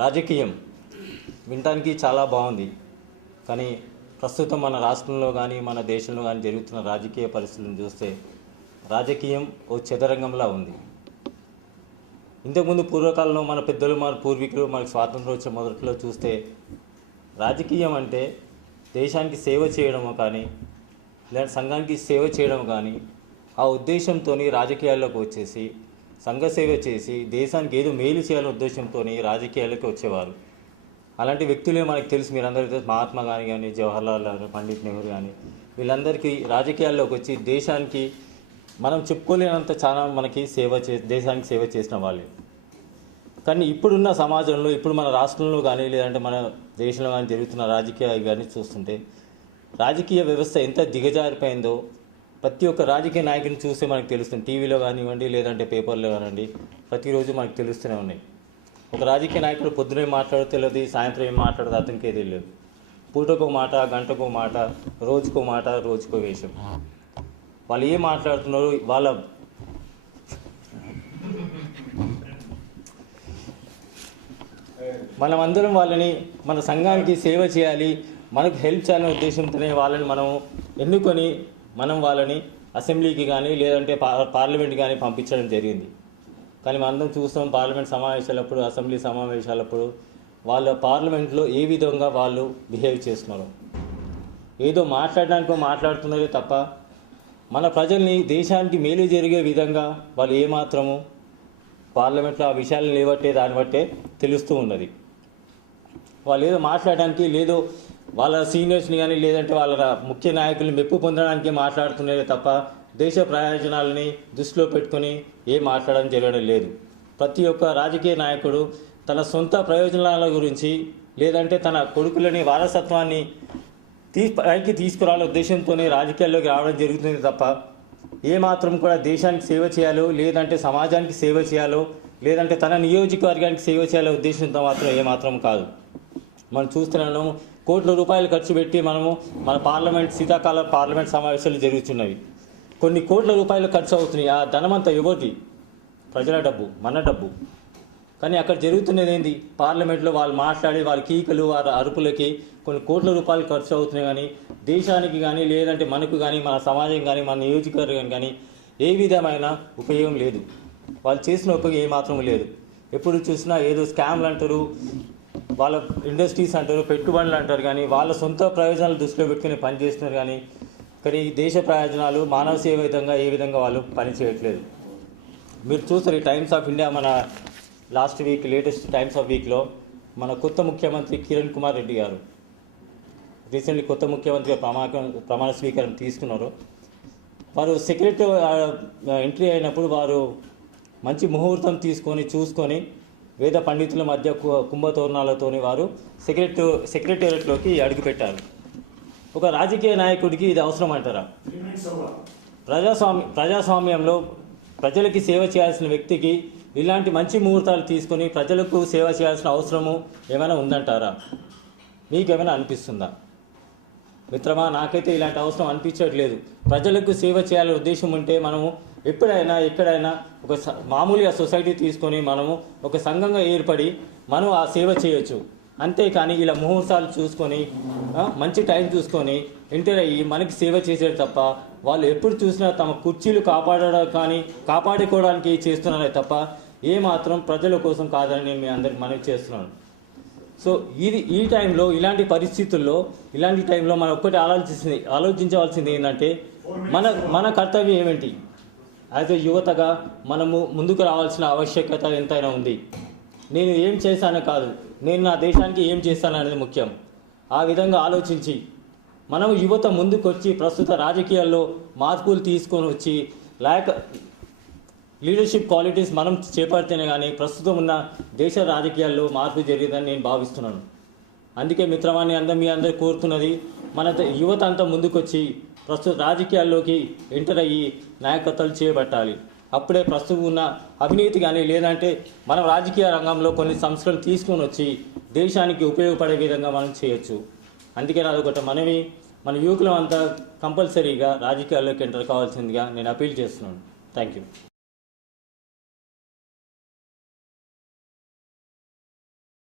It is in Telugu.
రాజకీయం వినటానికి చాలా బాగుంది. కానీ ప్రస్తుతం మన రాష్ట్రంలో కానీ మన దేశంలో కానీ జరుగుతున్న రాజకీయ పరిస్థితులను చూస్తే రాజకీయం ఓ చదరంగంలా ఉంది. ఇంతకుముందు పూర్వకాలంలో మన పెద్దలు మన పూర్వీకులు మనకు స్వాతంత్రం వచ్చే మొదట్లో చూస్తే రాజకీయం అంటే దేశానికి సేవ చేయడము కానీ లేదా సంఘానికి సేవ చేయడం కానీ ఆ ఉద్దేశంతో రాజకీయాల్లోకి వచ్చేసి సంఘ సేవ చేసి దేశానికి ఏదో మేలు చేయాలనే ఉద్దేశంతో రాజకీయాల్లోకి వచ్చేవారు. అలాంటి వ్యక్తులే మనకు తెలుసు, మీరందరికీ తెలుసు. మహాత్మా గాంధీ కానీ, జవహర్లాల్ నెహ్రూ, పండిట్ నెహ్రూ కానీ వీళ్ళందరికీ రాజకీయాల్లోకి వచ్చి దేశానికి మనం చెప్పుకోలేనంత చాలా మనకి దేశానికి సేవ చేసిన వాళ్ళే. కానీ ఇప్పుడున్న సమాజంలో ఇప్పుడు మన రాష్ట్రంలో కానీ లేదంటే మన దేశంలో కానీ జరుగుతున్న రాజకీయాలు కానీ చూస్తుంటే రాజకీయ వ్యవస్థ ఎంత దిగజారిపోయిందో ప్రతి ఒక్క రాజకీయ నాయకుని చూస్తే మనకు తెలుస్తుంది. టీవీలో కానివ్వండి లేదంటే పేపర్లో కానివ్వండి ప్రతిరోజు మనకు తెలుస్తూనే ఉన్నాయి. ఒక రాజకీయ నాయకుడు పొద్దునే మాట్లాడో తెలియదు, సాయంత్రం ఏం మాట్లాడదు అతనికే తెలియదు. పూటకో మాట, గంటకో మాట, రోజుకో మాట, రోజుకో వేషం. వాళ్ళు ఏం మాట్లాడుతున్నారు మనమందరం వాళ్ళని మన సంఘానికి సేవ చేయాలి, మనకు హెల్ప్ చేయాలనే ఉద్దేశంతోనే వాళ్ళని మనం ఎన్నుకొని మనం వాళ్ళని అసెంబ్లీకి కానీ లేదంటే పార్లమెంట్ కానీ పంపించడం జరిగింది. కానీ మనందరం చూస్తాం పార్లమెంట్ సమావేశాలప్పుడు, అసెంబ్లీ సమావేశాలప్పుడు వాళ్ళ పార్లమెంట్లో ఏ విధంగా వాళ్ళు బిహేవ్ చేస్తున్నారు. ఏదో మాట్లాడడానికో మాట్లాడుతున్నారే తప్ప మన ప్రజల్ని దేశానికి మేలు జరిగే విధంగా వాళ్ళు ఏమాత్రము పార్లమెంట్లో ఆ విషయాలను లేవట్టే దాన్ని బట్టే తెలుస్తూ ఉన్నది. వాళ్ళు ఏదో మాట్లాడడానికి లేదో వాళ్ళ సీనియర్స్ని కానీ లేదంటే వాళ్ళ ముఖ్య నాయకుల్ని మెప్పు పొందడానికి మాట్లాడుతున్నారే తప్ప దేశ ప్రయోజనాలని దృష్టిలో పెట్టుకొని ఏం మాట్లాడడం జరగడం లేదు. ప్రతి ఒక్క రాజకీయ నాయకుడు తన సొంత ప్రయోజనాల గురించి లేదంటే తన కొడుకులని వారసత్వాన్ని పైకి తీసుకురావాలనే ఉద్దేశంతోనే రాజకీయాల్లోకి రావడం జరుగుతుంది తప్ప ఏమాత్రం కూడా దేశానికి సేవ చేయాలో లేదంటే సమాజానికి సేవ చేయాలో లేదంటే తన నియోజకవర్గానికి సేవ చేయాలనే ఉద్దేశంతో మాత్రం ఏమాత్రం కాదు. మనం చూస్తున్నాము కోట్ల రూపాయలు ఖర్చు పెట్టి మన శీతాకాల పార్లమెంట్ సమావేశాలు జరుగుతున్నవి. కొన్ని కోట్ల రూపాయలు ఖర్చు అవుతున్నాయి. ఆ ధనమంతా ఎవరిది? ప్రజల డబ్బు, మన డబ్బు. కానీ అక్కడ జరుగుతున్నది ఏంది? పార్లమెంట్లో వాళ్ళు మాట్లాడి వాళ్ళ కీకలు వారి అరుపులకి కొన్ని కోట్ల రూపాయలు ఖర్చు అవుతున్నాయి. కానీ దేశానికి కానీ లేదంటే మనకు కానీ మన సమాజం కానీ మన నియోజకవర్గం కానీ ఏ విధమైన ఉపయోగం లేదు. వాళ్ళు చేసిన ఉపయోగం ఏమాత్రం లేదు. ఎప్పుడు చూసినా ఏదో స్కామ్లు అంటారు, వాళ్ళ ఇండస్ట్రీస్ అంటారు, పెట్టుబడులు అంటారు. కానీ వాళ్ళ సొంత ప్రయోజనాలు దృష్టిలో పెట్టుకుని పనిచేస్తున్నారు. కానీ దేశ ప్రయోజనాలు మానవ సేవ విధంగా ఏ విధంగా వాళ్ళు పనిచేయట్లేదు. మీరు చూస్తారు ఈ టైమ్స్ ఆఫ్ ఇండియా మన last week latest times of వీక్లో మన కొత్త ముఖ్యమంత్రి కిరణ్ కుమార్ రెడ్డి గారు రీసెంట్లీ కొత్త ముఖ్యమంత్రిగా ప్రమాణ స్వీకారం తీసుకున్నారు. వారు సెక్రటరీ ఎంట్రీ అయినప్పుడు వారు మంచి ముహూర్తం చూసుకొని వేద పండితుల మధ్య కుంభతోరణాలతోని వారు సెక్రటేరియట్లోకి అడుగుపెట్టారు. ఒక రాజకీయ నాయకుడికి ఇది అవసరం అంటారా? ప్రజాస్వామ్యంలో ప్రజలకి సేవ చేయాల్సిన వ్యక్తికి ఇలాంటి మంచి ముహూర్తాలు తీసుకొని ప్రజలకు సేవ చేయాల్సిన అవసరము ఏమైనా ఉందంటారా? మీకేమైనా అనిపిస్తుందా? మిత్రమా, నాకైతే ఇలాంటి అవసరం అనిపించట్లేదు. ప్రజలకు సేవ చేయాలనే ఉద్దేశం ఉంటే మనము ఎప్పుడైనా ఎక్కడైనా ఒక మామూలుగా సొసైటీ తీసుకొని మనము ఒక సంఘంగా ఏర్పడి మనం ఆ సేవ చేయొచ్చు. అంతేకాని ఇలా ముహూర్తాలు చూసుకొని మంచి టైం చూసుకొని ఎంటర్ అయ్యి మనకి సేవ చేసేది తప్ప వాళ్ళు ఎప్పుడు చూసినా తమ కుర్చీలు కాపాడుకోవడానికి చేస్తున్నారే తప్ప ఏమాత్రం ప్రజల కోసం కాదని నేను మీ అందరికి మనవి చేస్తున్నాను. సో ఈ టైంలో ఇలాంటి పరిస్థితుల్లో ఇలాంటి టైంలో మనం ఒక్కటి ఆలోచించవలసింది ఏంటంటే మన కర్తవ్యం ఏమిటి? యాజ్ ఎ యువతగా మనము ముందుకు రావాల్సిన ఆవశ్యకత ఎంతైనా ఉంది. నేను ఏం చేశానో కాదు, నేను నా దేశానికి ఏం చేశాను అనేది ముఖ్యం. ఆ విధంగా ఆలోచించి మనం యువత ముందుకొచ్చి ప్రస్తుత రాజకీయాల్లో మార్పులు తీసుకొని వచ్చి లీడర్షిప్ క్వాలిటీస్ మనం చేపడితేనే కానీ ప్రస్తుతం ఉన్న దేశ రాజకీయాల్లో మార్పు జరిగిందని నేను భావిస్తున్నాను. అందుకే మిత్రమాన్ని మీ అందరూ కోరుతున్నది మన యువత అంతా ముందుకొచ్చి ప్రస్తుత రాజకీయాల్లోకి ఎంటర్ అయ్యి నాయకత్వాలు చేపట్టాలి. అప్పుడే ప్రస్తుతం ఉన్న అవినీతి కానీ లేదంటే మనం రాజకీయ రంగంలో కొన్ని సంస్థలు తీసుకొని వచ్చి దేశానికి ఉపయోగపడే విధంగా మనం చేయొచ్చు. అందుకే నాదొకటి మనవి, మన యువకులం అంతా కంపల్సరీగా రాజకీయాల్లోకి ఎంటర్ కావాల్సిందిగా నేను అపీల్ చేస్తున్నాను. Thank you.